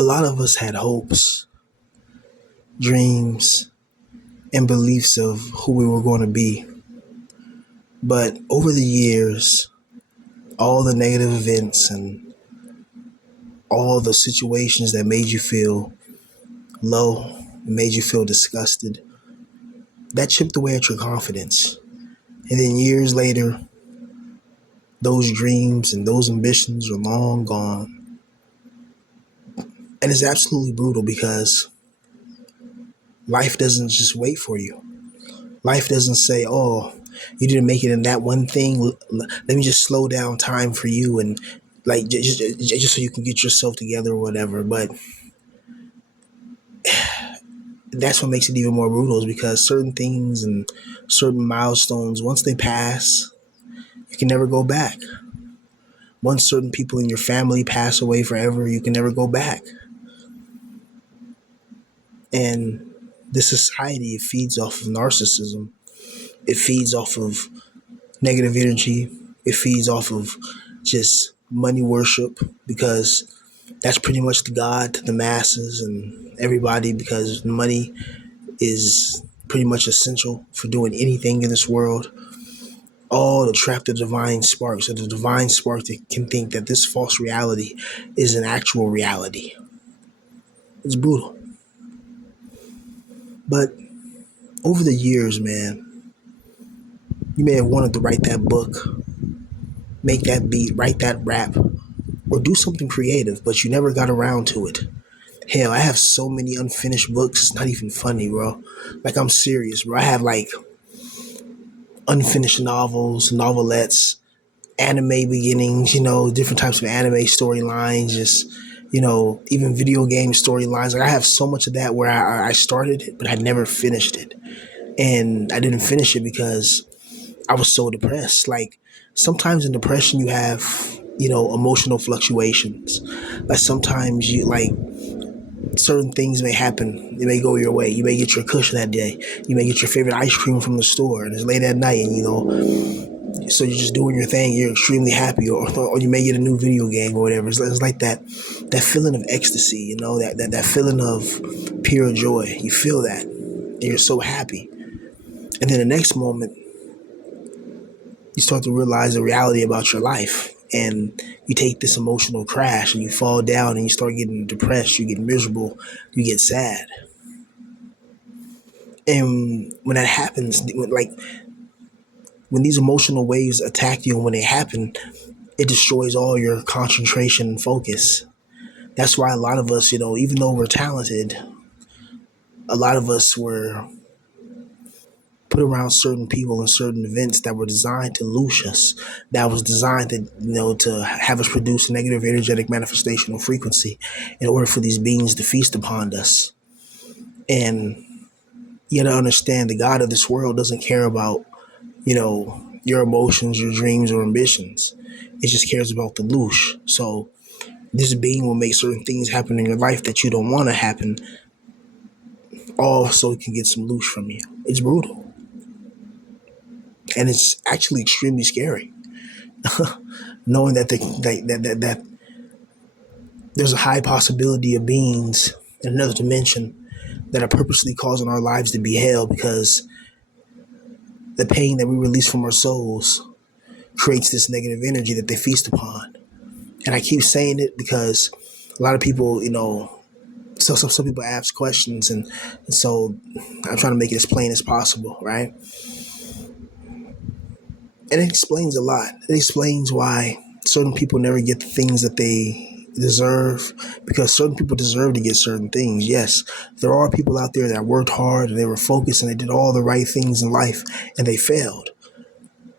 A lot of us had hopes, dreams, and beliefs of who we were going to be. But over the years, all the negative events and all the situations that made you feel low, made you feel disgusted, that chipped away at your confidence. And then years later, those dreams and those ambitions are long gone. And it's absolutely brutal because life doesn't just wait for you. Life doesn't say, oh, you didn't make it in that one thing. Let me just slow down time for you and like just so you can get yourself together or whatever. But that's what makes it even more brutal is because certain things and certain milestones, once they pass, you can never go back. Once certain people in your family pass away forever, you can never go back. And this society, it feeds off of narcissism. It feeds off of negative energy. It feeds off of just money worship because that's pretty much the God to the masses and everybody because money is pretty much essential for doing anything in this world. All to trap the divine spark so the divine spark that can think that this false reality is an actual reality. It's brutal. But over the years, man, you may have wanted to write that book, make that beat, write that rap, or do something creative, but you never got around to it. Hell, I have so many unfinished books, it's not even funny, bro. Like, I'm serious, bro. I have, like, unfinished novels, novelettes, anime beginnings, different types of anime storylines, just, even video game storylines. Like, I have so much of that where I started it, but I never finished it. And I didn't finish it because I was so depressed. Like, sometimes in depression, you have, emotional fluctuations. Like, sometimes certain things may happen. They may go your way. You may get your cushion that day. You may get your favorite ice cream from the store, and it's late at night, and so you're just doing your thing. You're extremely happy, or you may get a new video game or whatever. It's like that feeling of ecstasy, that feeling of pure joy. You feel that, and you're so happy. And then the next moment, you start to realize the reality about your life. And you take this emotional crash and you fall down and you start getting depressed, you get miserable, you get sad. And when that happens, when these emotional waves attack you and when they happen, it destroys all your concentration and focus. That's why a lot of us, even though we're talented, a lot of us were put around certain people and certain events that were designed to lose us, that was designed to have us produce a negative energetic manifestational frequency in order for these beings to feast upon us. And you gotta understand the God of this world doesn't care about, your emotions, your dreams, or ambitions. It just cares about the loosh. So this being will make certain things happen in your life that you don't want to happen, all so it can get some loosh from you. It's brutal. And it's actually extremely scary, knowing that that there's a high possibility of beings in another dimension that are purposely causing our lives to be hell because the pain that we release from our souls creates this negative energy that they feast upon. And I keep saying it because a lot of people, so some people ask questions, and so I'm trying to make it as plain as possible, right? And it explains a lot. It explains why certain people never get the things that they deserve, because certain people deserve to get certain things. Yes, there are people out there that worked hard and they were focused and they did all the right things in life and they failed.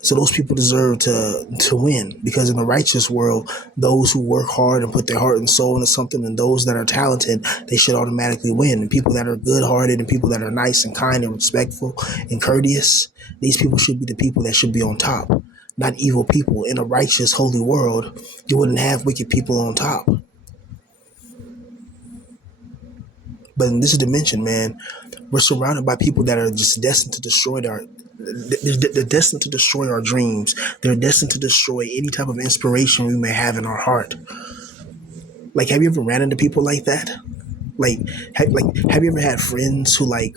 So those people deserve to win, because in the righteous world, those who work hard and put their heart and soul into something, and those that are talented, they should automatically win. And people that are good-hearted and people that are nice and kind and respectful and courteous, these people should be the people that should be on top, not evil people. In a righteous, holy world, you wouldn't have wicked people on top. But in this dimension, man, we're surrounded by people that are just destined to destroy they're destined to destroy our dreams. They're destined to destroy any type of inspiration we may have in our heart. Like, have you ever ran into people like that? Have you ever had friends who, like,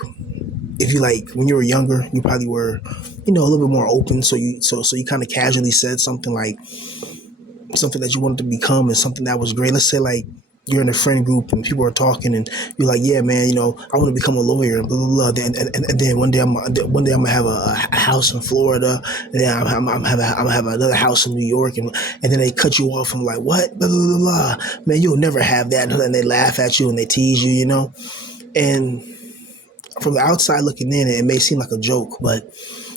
if you, like, when you were younger, you probably were, a little bit more open, so you kind of casually said something like something that you wanted to become and something that was great. Let's say, like, you're in a friend group and people are talking and you're like, yeah, man, I want to become a lawyer and blah blah blah. And then one day I'm gonna have a house in Florida, and then I'm gonna have another house in New York, and then they cut you off and like, what, blah blah blah blah. Man, you'll never have that. And they laugh at you and they tease you. And from the outside looking in, it may seem like a joke, but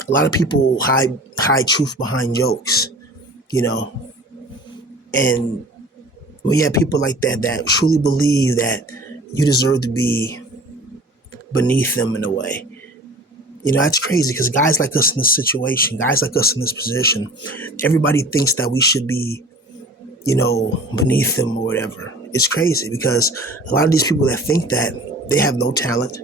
a lot of people hide truth behind jokes, you know. And when you have people like that truly believe that you deserve to be beneath them in a way, that's crazy because guys like us in this situation, guys like us in this position, everybody thinks that we should be, beneath them or whatever. It's crazy because a lot of these people that think that, they have no talent,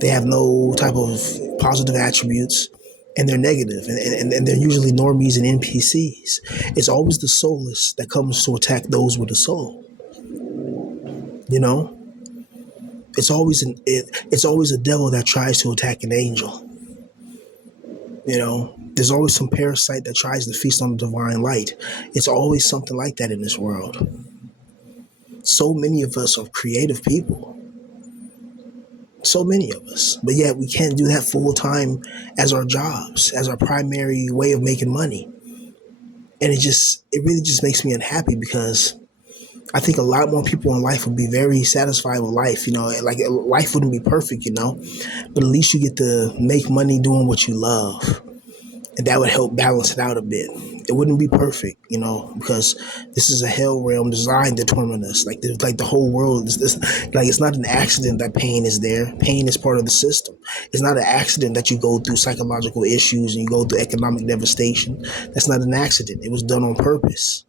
they have no type of positive attributes, and they're negative, and they're usually normies and NPCs. It's always the soulless that comes to attack those with a soul. You know, it's always a devil that tries to attack an angel. There's always some parasite that tries to feast on the divine light. It's always something like that in this world. So many of us are creative people. So many of us, but yet we can't do that full time as our jobs, as our primary way of making money. And it really just makes me unhappy because I think a lot more people in life would be very satisfied with life. Like life wouldn't be perfect, but at least you get to make money doing what you love. And that would help balance it out a bit. It wouldn't be perfect, because this is a hell realm designed to torment us. Like the whole world is this. Like, it's not an accident that pain is there. Pain is part of the system. It's not an accident that you go through psychological issues and you go through economic devastation. That's not an accident. It was done on purpose.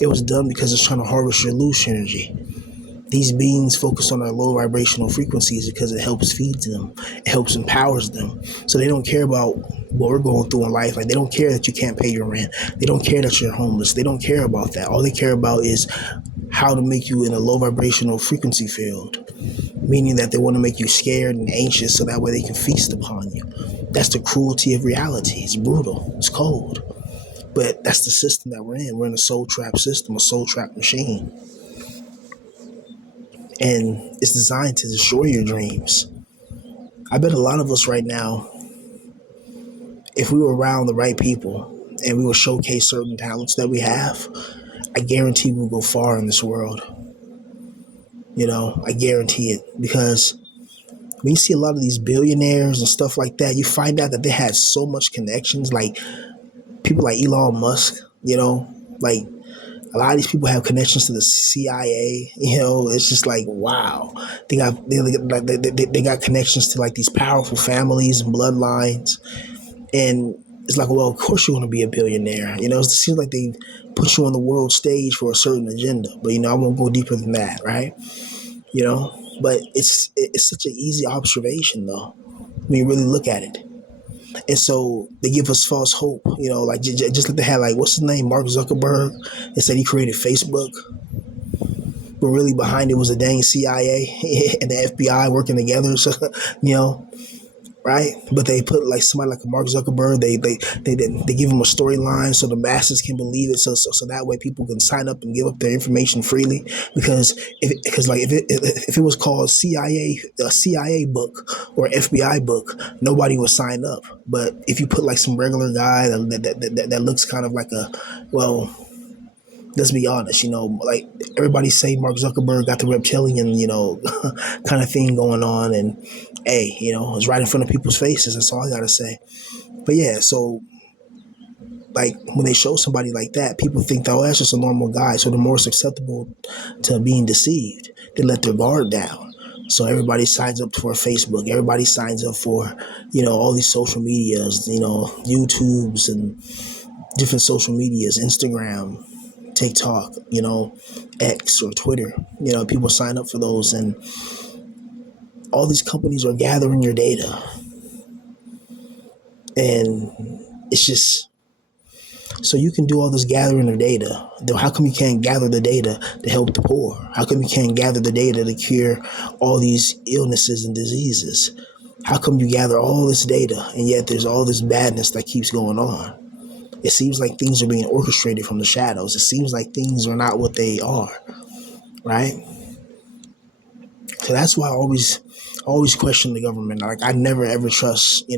It was done because it's trying to harvest your loose energy. These beings focus on our low vibrational frequencies because it helps feed them. It helps empowers them. So they don't care about what we're going through in life. Like, they don't care that you can't pay your rent. They don't care that you're homeless. They don't care about that. All they care about is how to make you in a low vibrational frequency field, meaning that they want to make you scared and anxious so that way they can feast upon you. That's the cruelty of reality. It's brutal. It's cold. But that's the system that we're in. We're in a soul trap system, a soul trap machine. And it's designed to destroy your dreams. I bet a lot of us right now, if we were around the right people and we would showcase certain talents that we have, I guarantee we'll go far in this world. I guarantee it. Because when you see a lot of these billionaires and stuff like that, you find out that they had so much connections. Like people like Elon Musk, like a lot of these people have connections to the CIA. It's just like, wow. They got connections to like these powerful families and bloodlines, and it's like, well, of course you want to be a billionaire. It seems like they put you on the world stage for a certain agenda, but I won't go deeper than that, right? But it's such an easy observation though when you really look at it. And so they give us false hope, like just like they had, like, what's his name, Mark Zuckerberg. They said he created Facebook, but really behind it was a dang CIA and the FBI working together. So, right? But they put like somebody like a Mark Zuckerberg. They give him a storyline so the masses can believe it. So that way people can sign up and give up their information freely. Because if it was called a CIA book or FBI book, nobody would sign up. But if you put like some regular guy that looks kind of like let's be honest, like everybody say Mark Zuckerberg got the reptilian, kind of thing going on. And hey, it's right in front of people's faces. That's all I got to say. But yeah, so like when they show somebody like that, people think that, oh, that's just a normal guy. So they're more susceptible to being deceived. They let their guard down. So everybody signs up for Facebook. Everybody signs up for, all these social medias, YouTubes and different social medias, Instagram, TikTok, X or Twitter. People sign up for those, and all these companies are gathering your data. And it's just, So you can do all this gathering of data. Though how come you can't gather the data to help the poor? How come you can't gather the data to cure all these illnesses and diseases? How come you gather all this data and yet there's all this badness that keeps going on? It seems like things are being orchestrated from the shadows. It seems like things are not what they are, right? So that's why I always question the government. Like I never ever trust,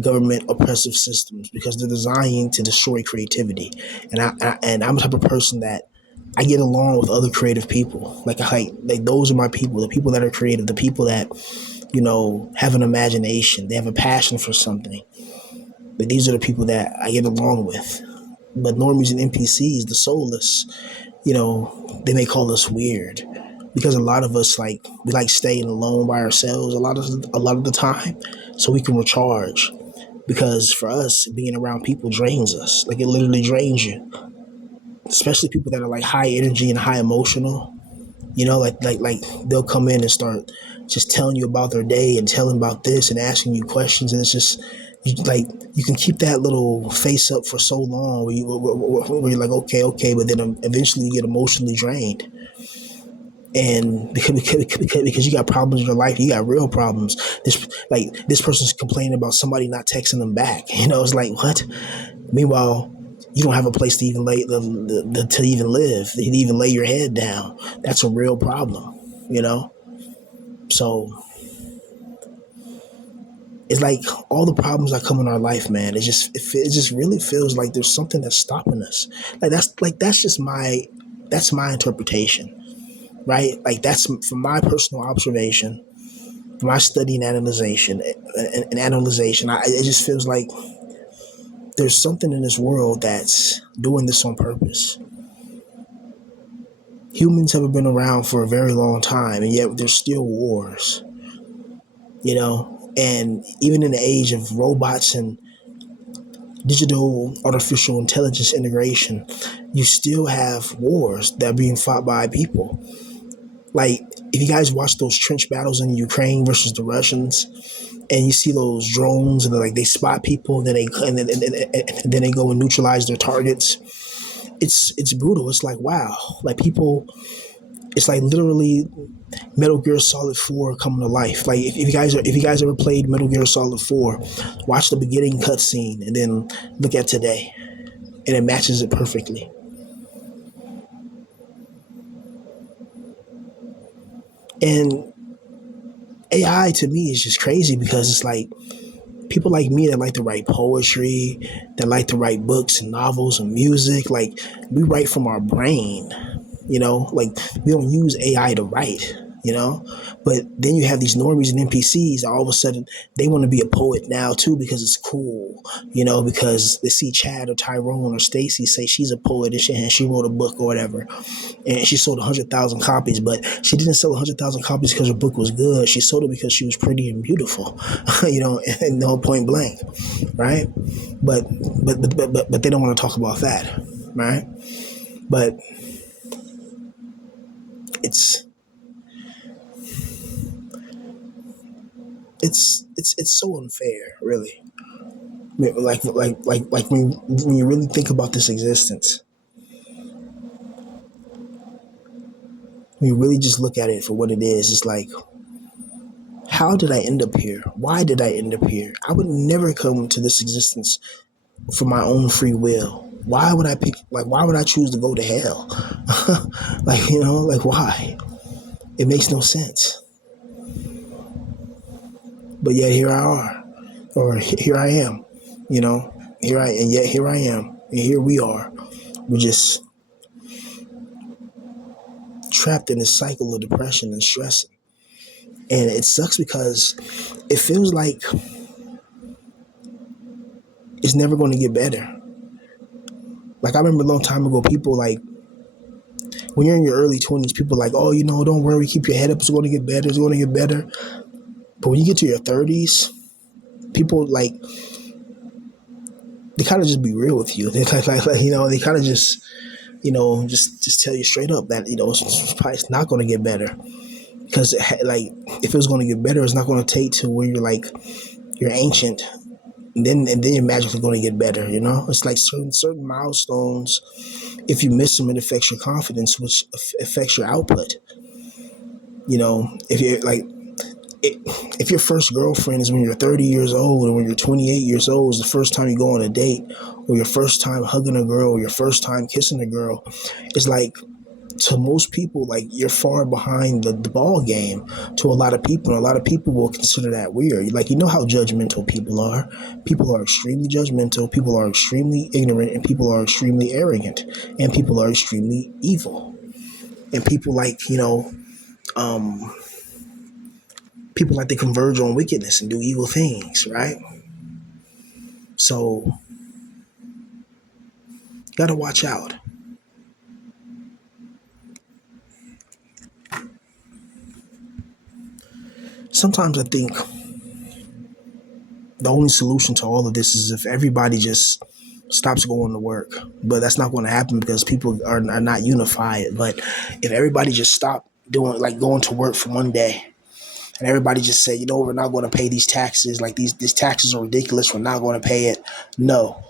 government oppressive systems because they're designed to destroy creativity. And I'm the type of person that I get along with other creative people. Like those are my people, the people that are creative, the people that have an imagination, they have a passion for something. But these are the people that I get along with. But normies and NPCs, the soulless, they may call us weird because a lot of us we like staying alone by ourselves a lot of the time, so we can recharge. Because for us, being around people drains us. Like it literally drains you, especially people that are like high energy and high emotional. Like they'll come in and start just telling you about their day and telling about this and asking you questions, and it's just you can keep that little face up for so long where you're like okay, but then eventually you get emotionally drained. And because you got problems in your life, you got real problems. This person's complaining about somebody not texting them back. It's like what? Meanwhile, you don't have a place to even to even live, to even lay your head down. That's a real problem, you know. So it's like all the problems that come in our life, man. It just really feels like there's something that's stopping us. That's just my interpretation, right? Like that's from my personal observation, from my study and analyzation. It just feels like there's something in this world that's doing this on purpose. Humans have been around for a very long time, and yet there's still wars, you know. And even in the age of robots and digital artificial intelligence integration, you still have wars that are being fought by people. Like if you guys watch those trench battles in Ukraine versus the Russians, and you see those drones and they spot people, and then they go and neutralize their targets. It's brutal. It's like wow, like people. It's like literally Metal Gear Solid 4 coming to life. Like if you guys ever played Metal Gear Solid 4, watch the beginning cutscene and then look at today, and it matches it perfectly. And AI to me is just crazy because it's like people like me that like to write poetry, that like to write books and novels and music. Like we write from our brain, like we don't use AI to write, but then you have these normies and NPCs. All of a sudden, they want to be a poet now too because it's cool, because they see Chad or Tyrone or Stacy say she's a poet and she wrote a book or whatever, and she sold 100,000 copies. But she didn't sell 100,000 copies because her book was good. She sold it because she was pretty and beautiful, and no point blank, right? But they don't want to talk about that, right? But it's it's so unfair, really. Like when you really think about this existence, when you really just look at it for what it is, it's like, how did I end up here? Why did I end up here? I would never come to this existence for my own free will. Why would I pick? Like, why would I choose to go to hell? Like why? It makes no sense. But yet here I are, or here I am, you know, and yet here I am, and here we are. We're just trapped in this cycle of depression and stress. And it sucks because it feels like it's never going to get better. Like I remember a long time ago, people like, when you're in your early 20s, people are like, oh, don't worry, keep your head up, it's going to get better, it's going to get better. But when you get to your 30s, people like, they kind of just be real with you. They they kind of just, just tell you straight up that, it's probably not going to get better. Because like, if it was going to get better, it's not going to take to where you're like, you're ancient and then you're magically going to get better. You know, it's like certain milestones. If you miss them, it affects your confidence, which affects your output. You know, if you're like if your first girlfriend is when you're 30 years old and when you're 28 years old is the first time you go on a date, or your first time hugging a girl, or your first time kissing a girl, it's like, to most people, like, you're far behind the ball game to a lot of people. And a lot of people will consider that weird. Like, you know how judgmental people are. People are extremely judgmental, people are extremely ignorant, and people are extremely arrogant, and people are extremely evil. And people like, um, people like to converge on wickedness and do evil things, right? So, gotta watch out. Sometimes I think the only solution to all of this is if everybody just stops going to work. But that's not going to happen because people are not unified. But if everybody just stopped doing, like, going to work for one day, and everybody just said, we're not going to pay these taxes, like these taxes are ridiculous, we're not going to pay it. No,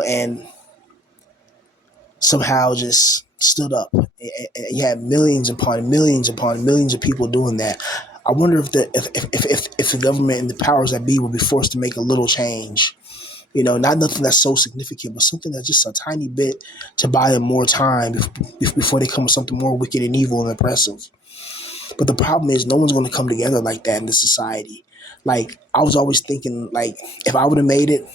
and somehow just stood up. And you had millions upon millions upon millions of people doing that. I wonder if the government and the powers that be will be forced to make a little change. Not nothing that's so significant, but something that's just a tiny bit to buy them more time before they come with something more wicked and evil and oppressive. But the problem is, no one's going to come together like that in this society. Like, I was always thinking, like, if I would have made it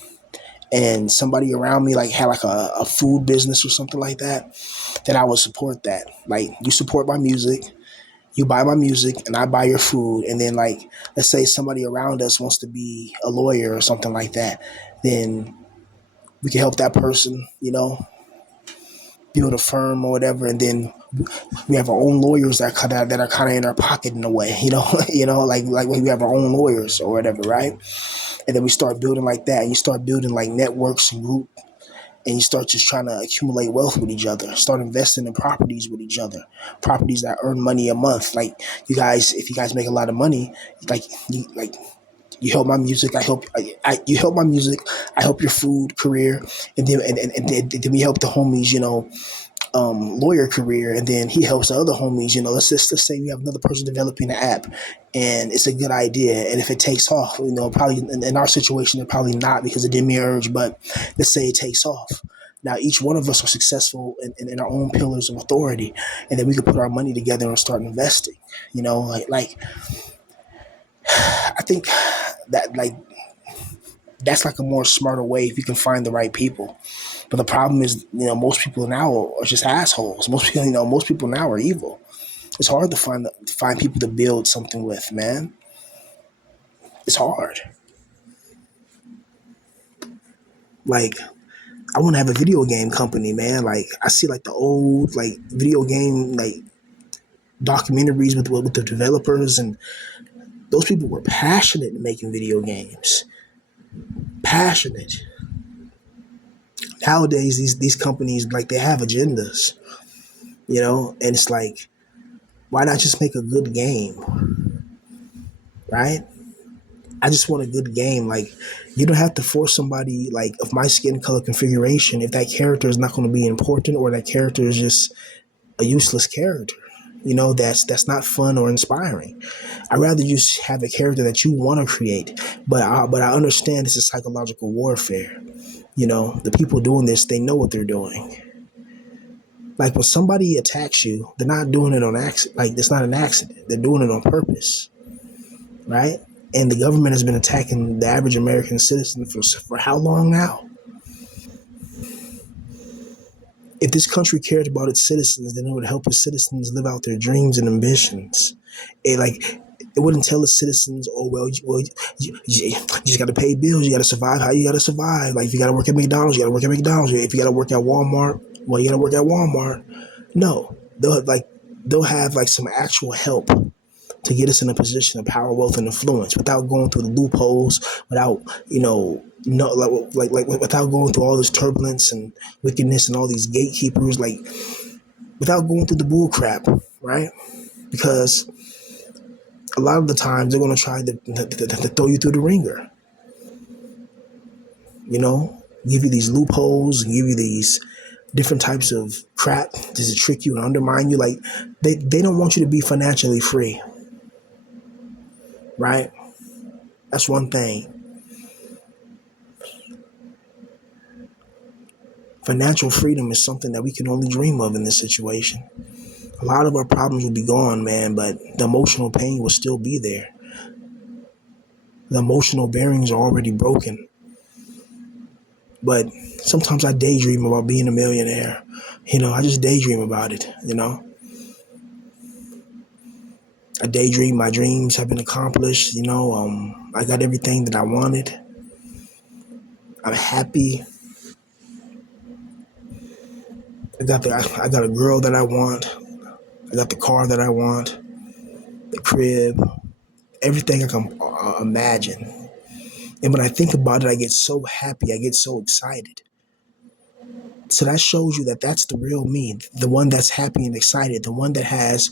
and somebody around me, like, had like a food business or something like that, then I would support that. Like, you support my music, you buy my music, and I buy your food. And then, like, let's say somebody around us wants to be a lawyer or something like that, then we can help that person, build a firm or whatever. And then we have our own lawyers that are kind of in our pocket in a way, like we have our own lawyers or whatever, right? And then we start building like that, and you start building like networks and group, and you start just trying to accumulate wealth with each other, start investing in properties with each other, properties that earn money a month. Like, you guys, if you guys make a lot of money, you help my music, you help my music, I help your food career, and then we help the homies, lawyer career, and then he helps the other homies. Let's say we have another person developing an app, and it's a good idea, and if it takes off, probably in our situation, it probably not because it didn't emerge, but let's say it takes off. Now, each one of us are successful in our own pillars of authority, and then we can put our money together and start investing. Like I think that, like, that's like a more smarter way if you can find the right people. But the problem is, most people now are just assholes. Most people now are evil. It's hard to find people to build something with, man. It's hard. Like, I want to have a video game company, man. Like, I see like the old like video game like documentaries with the developers, and those people were passionate in making video games. Passionate. Nowadays, these companies, like, they have agendas, and it's like, why not just make a good game, right? I just want a good game. Like, you don't have to force somebody, like, of my skin color configuration if that character is not going to be important, or that character is just a useless character. That's not fun or inspiring. I'd rather you have a character that you want to create, but I understand this is psychological warfare. The people doing this, they know what they're doing. Like, when somebody attacks you, they're not doing it on accident. Like, it's not an accident. They're doing it on purpose, right? And the government has been attacking the average American citizen for how long now? If this country cared about its citizens, then it would help its citizens live out their dreams and ambitions. It wouldn't tell its citizens, oh, well, you just got to pay bills, you got to survive how you got to survive. Like, if you got to work at McDonald's, you got to work at McDonald's. If you got to work at Walmart, well, you got to work at Walmart. No, they'll have like some actual help to get us in a position of power, wealth, and influence without going through the loopholes, without, no, like without going through all this turbulence and wickedness and all these gatekeepers, like, without going through the bull crap, right? Because a lot of the times they're going to try to throw you through the ringer. you know, give you these loopholes, give you these different types of crap just to trick you and undermine you. Like they don't want you to be financially free, right? That's one thing. Financial freedom is something that we can only dream of in this situation. A lot of our problems will be gone, man, but the emotional pain will still be there. The emotional bearings are already broken. But sometimes I daydream about being a millionaire. I just daydream about it. I daydream my dreams have been accomplished. I got everything that I wanted. I'm happy. I got a girl that I want. I got the car that I want, the crib, everything I can imagine. And when I think about it, I get so happy. I get so excited. So that shows you that that's the real me, the one that's happy and excited, the one that has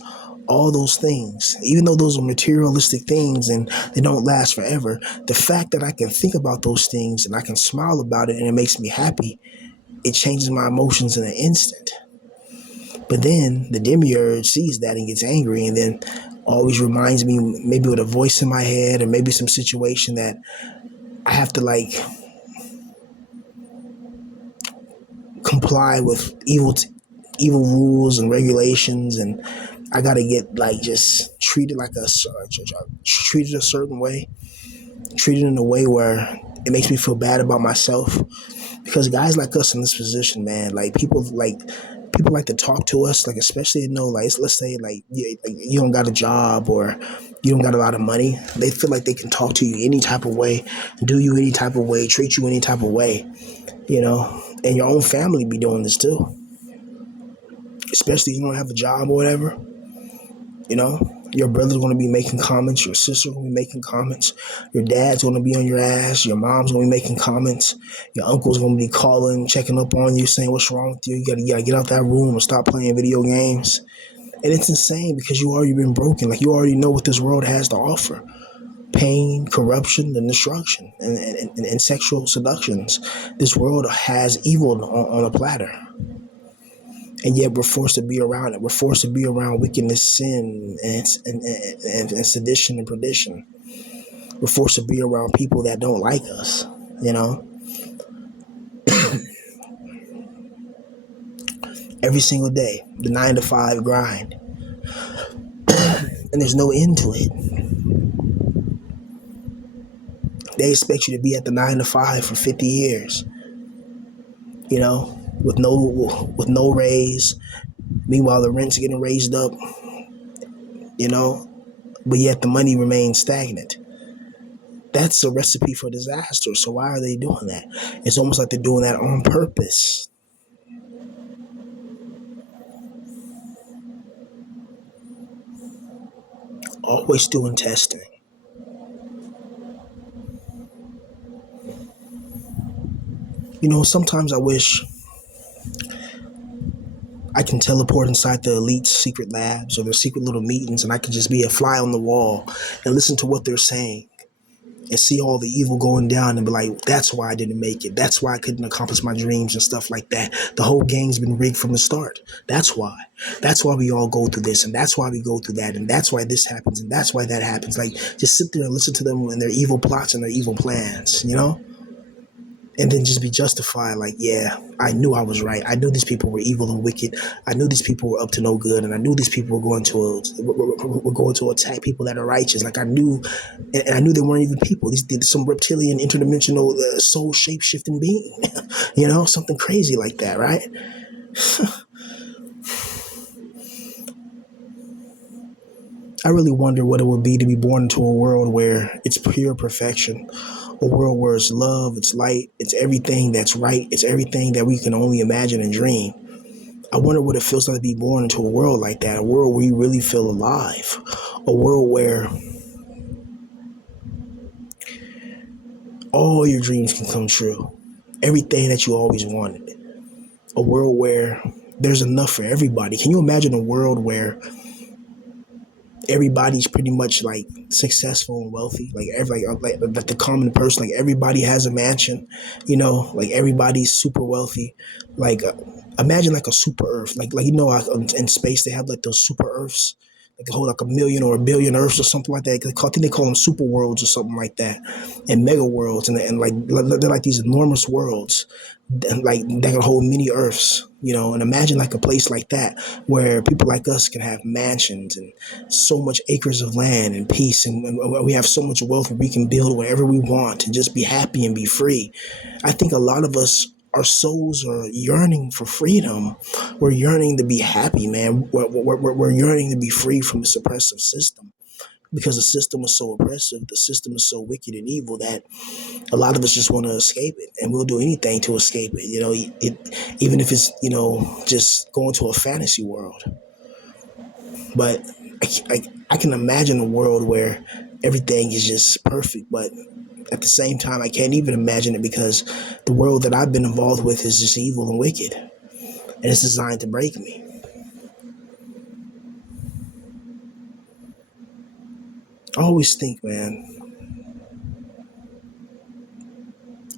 all those things. Even though those are materialistic things and they don't last forever, the fact that I can think about those things and I can smile about it and it makes me happy, it changes my emotions in an instant. But then the demiurge sees that and gets angry and then always reminds me, maybe with a voice in my head or maybe some situation that I have to comply with evil rules and regulations, and I gotta get just treated a certain way, treated in a way where it makes me feel bad about myself. Because guys like us in this position, man, people like to talk to us, especially let's say you don't got a job or you don't got a lot of money. They feel like they can talk to you any type of way, do you any type of way, treat you any type of way, and your own family be doing this too. Especially if you don't have a job or whatever, you know. Your brother's gonna be making comments, your sister's gonna be making comments, your dad's gonna be on your ass, your mom's gonna be making comments, your uncle's gonna be calling, checking up on you, saying what's wrong with you. You gotta get out that room and stop playing video games. And it's insane because you already been broken. You already know what this world has to offer. Pain, corruption, and destruction, and sexual seductions. This world has evil on a platter. And yet we're forced to be around it. We're forced to be around wickedness, sin, and sedition and perdition. We're forced to be around people that don't like us, you know? Every single day, the 9 to 5 grind. And there's no end to it. They expect you to be at the 9 to 5 for 50 years, with no raise. Meanwhile, the rent's getting raised up, you know, but yet the money remains stagnant. That's a recipe for disaster. So why are they doing that? It's almost like they're doing that on purpose. Always doing testing. Sometimes I wish I can teleport inside the elite's secret labs or their secret little meetings and I can just be a fly on the wall and listen to what they're saying and see all the evil going down and be like, that's why I didn't make it. That's why I couldn't accomplish my dreams and stuff like that. The whole game's been rigged from the start. That's why. That's why we all go through this, and that's why we go through that, and that's why this happens, and that's why that happens. Just sit there and listen to them and their evil plots and their evil plans, And then just be justified, yeah, I knew I was right. I knew these people were evil and wicked. I knew these people were up to no good, and I knew these people were going to attack people that are righteous. I knew, and I knew they weren't even people. These some reptilian, interdimensional, soul shape shifting being, something crazy like that, right? I really wonder what it would be to be born into a world where it's pure perfection, a world where it's love, it's light, it's everything that's right, it's everything that we can only imagine and dream. I wonder what it feels like to be born into a world like that, a world where you really feel alive, a world where all your dreams can come true, everything that you always wanted, a world where there's enough for everybody. Can you imagine a world where everybody's pretty much like successful and wealthy. Like like the common person, like everybody has a mansion, like everybody's super wealthy. Like imagine like a super Earth, like like in space they have like those super Earths. Like hold like a million or a billion Earths or something like that. I think they call them super worlds or something like that, and mega worlds, and like they're like these enormous worlds, and like that can hold many Earths, And imagine like a place like that where people like us can have mansions and so much acres of land and peace, and we have so much wealth where we can build wherever we want and just be happy and be free. I think a lot of us, our souls are yearning for freedom. We're yearning to be happy, man. We're yearning to be free from this oppressive system, because the system is so oppressive, the system is so wicked and evil that a lot of us just want to escape it, and we'll do anything to escape it. Even if it's just going to a fantasy world. But I can imagine a world where everything is just perfect, but at the same time, I can't even imagine it because the world that I've been involved with is just evil and wicked, and it's designed to break me. I always think, man,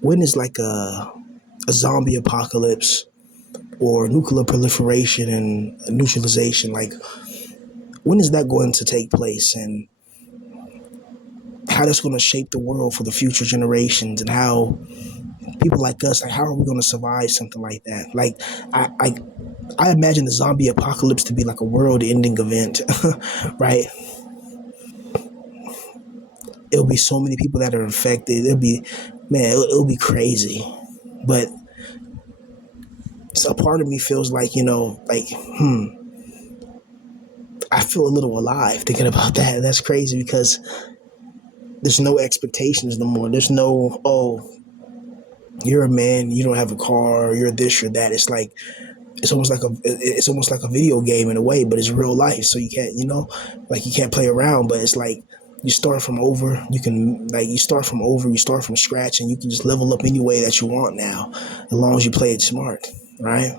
when is like a zombie apocalypse or nuclear proliferation and neutralization, like when is that going to take place, and how that's going to shape the world for the future generations, and how people like us, like how are we going to survive something like that? Like I, I, I imagine the zombie apocalypse to be like a world-ending event, right? It'll be so many people that are infected. It'll be, man, it'll be crazy. But so a part of me feels like, like, I feel a little alive thinking about that. That's crazy because there's no expectations no more. There's no, oh, you're a man, you don't have a car, you're this or that. It's like it's almost like a video game in a way, but it's real life. So you can't, like you can't play around. But it's like you start from over. You start from over. You start from scratch, and you can just level up any way that you want now, as long as you play it smart, right?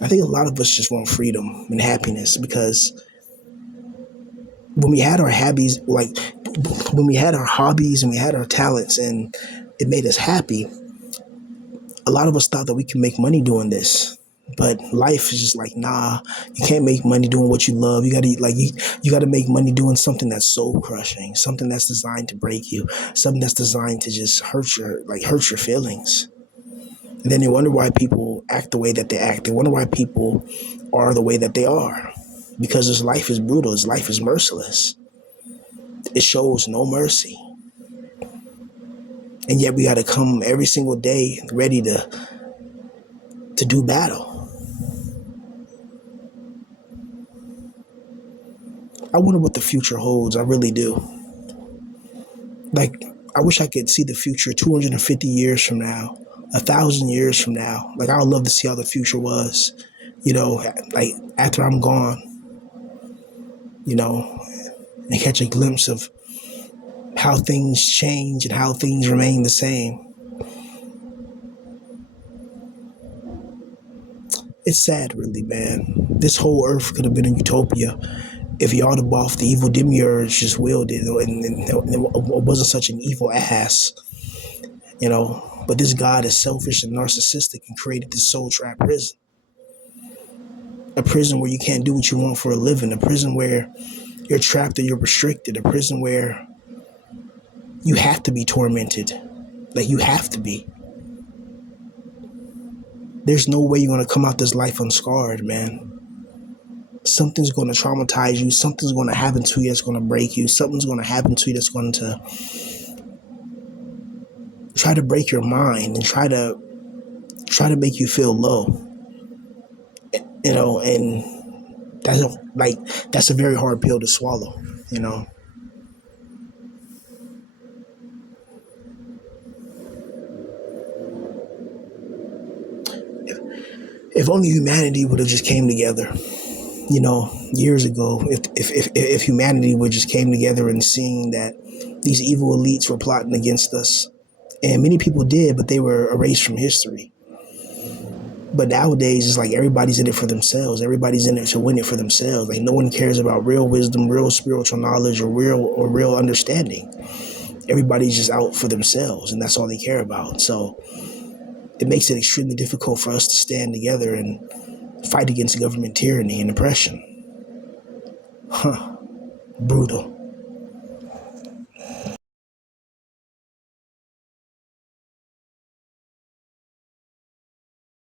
I think a lot of us just want freedom and happiness because when we had our hobbies, like when we had our hobbies and we had our talents, and it made us happy, a lot of us thought that we can make money doing this. But life is just like, nah, you can't make money doing what you love. You gotta you gotta make money doing something that's soul crushing, something that's designed to break you, something that's designed to just hurt your feelings. And then they wonder why people act the way that they act. They wonder why people are the way that they are. Because this life is brutal, this life is merciless. It shows no mercy. And yet we gotta come every single day ready to do battle. I wonder what the future holds. I really do. Like, I wish I could see the future 250 years from now, 1,000 years from now. Like, I would love to see how the future was, like after I'm gone, and catch a glimpse of how things change and how things remain the same. It's sad, really, man. This whole earth could have been a utopia if Yaldabaoth, the evil demiurge, just willed it, and it wasn't such an evil ass, But this god is selfish and narcissistic and created this soul trap prison. A prison where you can't do what you want for a living. A prison where you're trapped or you're restricted. A prison where you have to be tormented. Like, you have to be. There's no way you're going to come out this life unscarred, man. Something's going to traumatize you. Something's going to happen to you that's going to break you. Something's going to happen to you that's going to try to break your mind and try to make you feel low. And that's a very hard pill to swallow. If only humanity would have just came together, years ago, if humanity would just came together and seeing that these evil elites were plotting against us, and many people did, but they were erased from history. But nowadays, it's like everybody's in it for themselves. Everybody's in it to win it for themselves. Like no one cares about real wisdom, real spiritual knowledge, or real understanding. Everybody's just out for themselves, and that's all they care about. So it makes it extremely difficult for us to stand together and fight against government tyranny and oppression. Brutal.